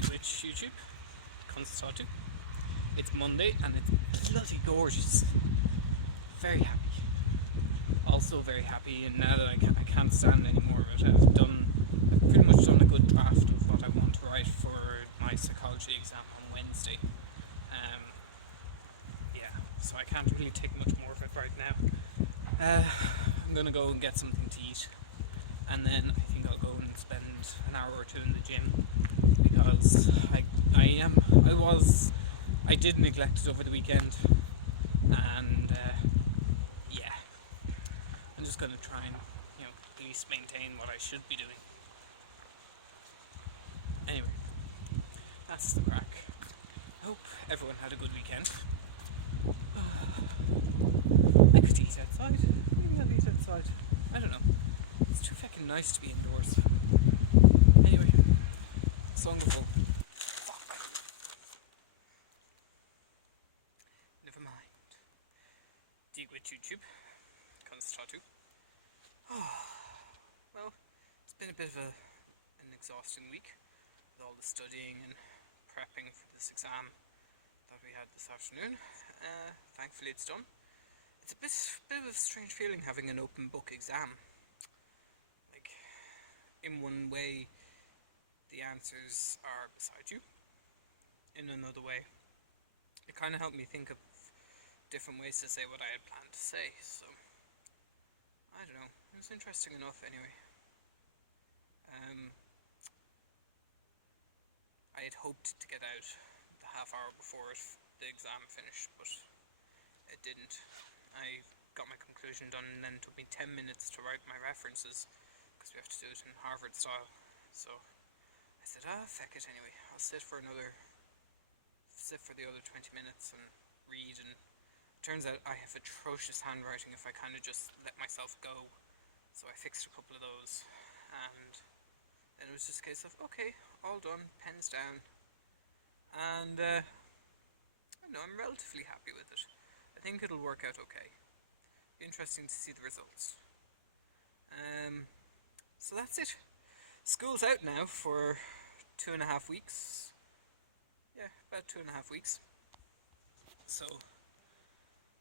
duit YouTube. Constatu. It's Monday and it's bloody gorgeous. Very happy. Also very happy, and now that I can't stand anymore of it. I've pretty much done a good draft of what I want to write for my psychology exam on Wednesday. Yeah, so I can't really take much more of it right now. I'm gonna go and get something to eat, and then I think I'll go and spend an hour or two in the gym, because I did neglect it over the weekend, and yeah, I'm just gonna try and at least maintain what I should be doing. Anyway, that's the crack. I hope everyone had a good weekend. I could eat outside. Maybe I'll eat outside. I don't know. It's too fucking nice to be indoors. Anyway, songful. Fuck. Never mind. Dig with YouTube. Constatu. Well, it's been a bit of an exhausting week with all the studying and prepping for this exam that we had this afternoon. Thankfully it's done. It's a bit of a strange feeling having an open book exam. Like, in one way, the answers are beside you. In another way, it kind of helped me think of different ways to say what I had planned to say, so I don't know, it was interesting enough anyway. I had hoped to get out the half hour before the exam finished, but it didn't. I got my conclusion done, and then it took me 10 minutes to write my references, because we have to do it in Harvard style. So I said, feck it anyway, I'll sit for the other 20 minutes and read, and it turns out I have atrocious handwriting if I kind of just let myself go. So I fixed a couple of those, and then it was just a case of, okay, all done, pens down, and I don't know, I'm relatively happy with it. I think it'll work out okay. Be interesting to see the results. So that's it. School's out now for 2.5 weeks. Yeah, about 2.5 weeks. So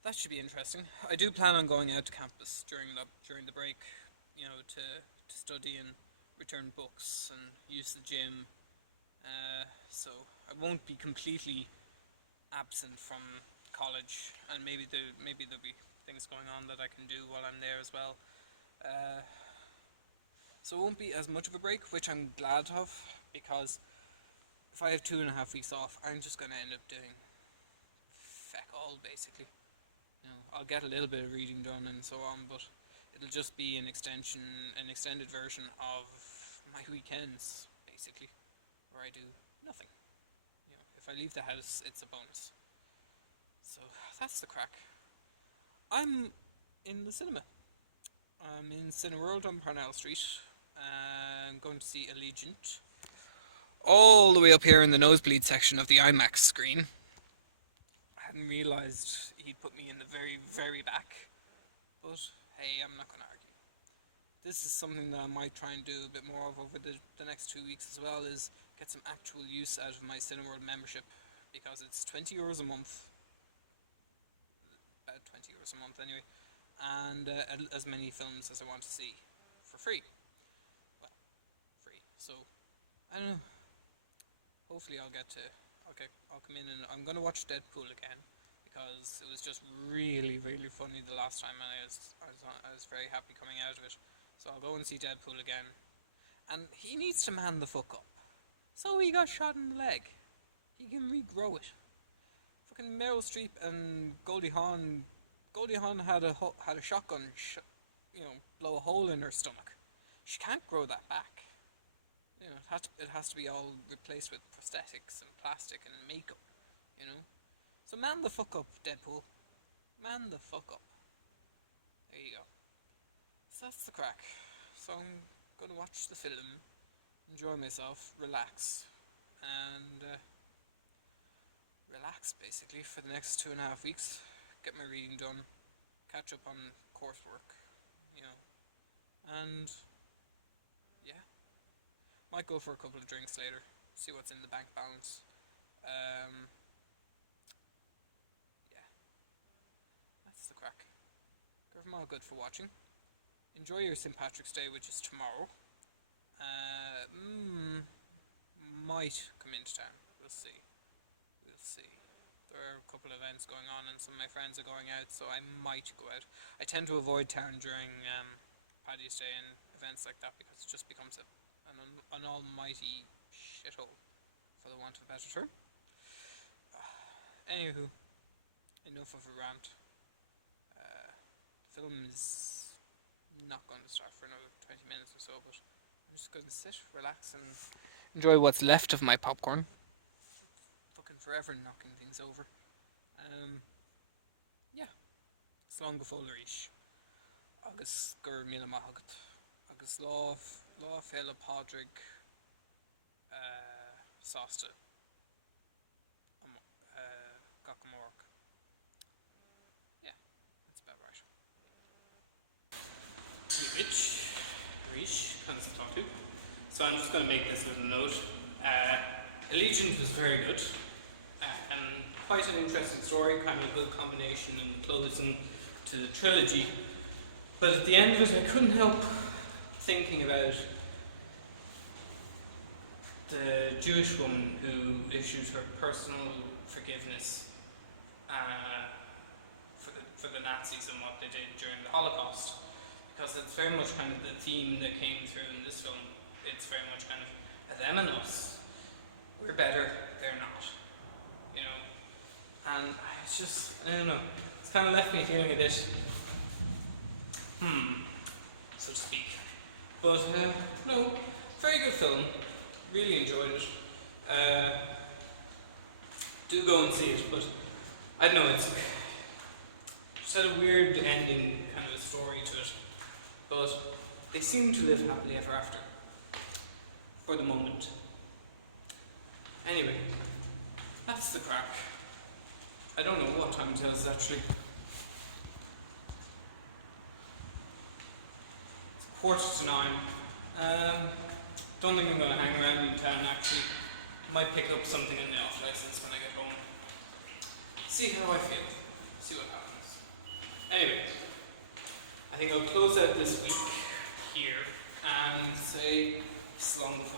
that should be interesting. I do plan on going out to campus during the break, to study and return books and use the gym. So I won't be completely absent from college, and maybe there'll be things going on that I can do while I'm there as well. So it won't be as much of a break, which I'm glad of, because if I have 2.5 weeks off, I'm just going to end up doing feck all, basically. I'll get a little bit of reading done and so on, but it'll just be an extended version of my weekends, basically, where I do nothing. If I leave the house, it's a bonus. So that's the crack. I'm in the cinema. I'm in Cineworld on Parnell Street. I'm going to see Alegiant, all the way up here in the nosebleed section of the IMAX screen. I hadn't realised he'd put me in the very, very back, but hey, I'm not going to argue. This is something that I might try and do a bit more of over the next 2 weeks as well, is get some actual use out of my Cineworld membership, because it's €20 a month, about €20 a month anyway, and as many films as I want to see for free. Well, free. So I don't know. Hopefully I'll come in, and I'm gonna watch Deadpool again, because it was just really, really funny the last time, and I was very happy coming out of it. So I'll go and see Deadpool again, and he needs to man the fuck up. So he got shot in the leg. He can regrow it. Fucking Meryl Streep and Goldie Hawn. Goldie Hawn had a shotgun, blow a hole in her stomach. She can't grow that back. It has to be all replaced with prosthetics and plastic and makeup. So man the fuck up, Deadpool. Man the fuck up. There you go. So that's the crack. So I'm gonna watch the film, enjoy myself, relax, and relax basically for the next 2.5 weeks. Get my reading done, catch up on coursework, and yeah, might go for a couple of drinks later. see what's in the bank balance. Yeah, that's the crack. Give them all good for watching. Enjoy your St. Patrick's Day, which is tomorrow. Might come into town. We'll see. We'll see. There are a couple of events going on, and some of my friends are going out, so I might go out. I tend to avoid town during Paddy's Day and events like that because it just becomes an almighty shithole, for the want of a better term. Anywho, enough of a rant. The film is not going to start for another 20 minutes or so, but I'm just going to sit, relax, and enjoy what's left of my popcorn. Fucking forever knocking things over. Yeah. Slán go fóill arís. Agus gur míle maith agat. Agus lá féile pádraig sásta. Gach mórg. Yeah, that's about right. Rish, kind of talk to. So I'm just going to make this little note. Alegiant was very good. And quite an interesting story, kind of a good combination and closing to the trilogy. But at the end of it, I couldn't help thinking about the Jewish woman who issued her personal forgiveness for the Nazis and what they did during the Holocaust. Because it's very much kind of the theme that came through in this film. It's very much kind of a them and us. We're better, they're not. You know? And it's just, I don't know, it's kind of left me feeling a bit, so to speak. But, no, very good film. Really enjoyed it. Do go and see it, but I don't know, it's just had a weird ending, kind of a story to it. But they seem to live happily ever after. For the moment. Anyway, that's the crack. I don't know what time it is actually. It's 8:45. Don't think I'm going to hang around in town actually. Might pick up something in the off license when I get home. See how I feel. See what happens. Anyway, I think I'll close out this week here and say slán go fóill.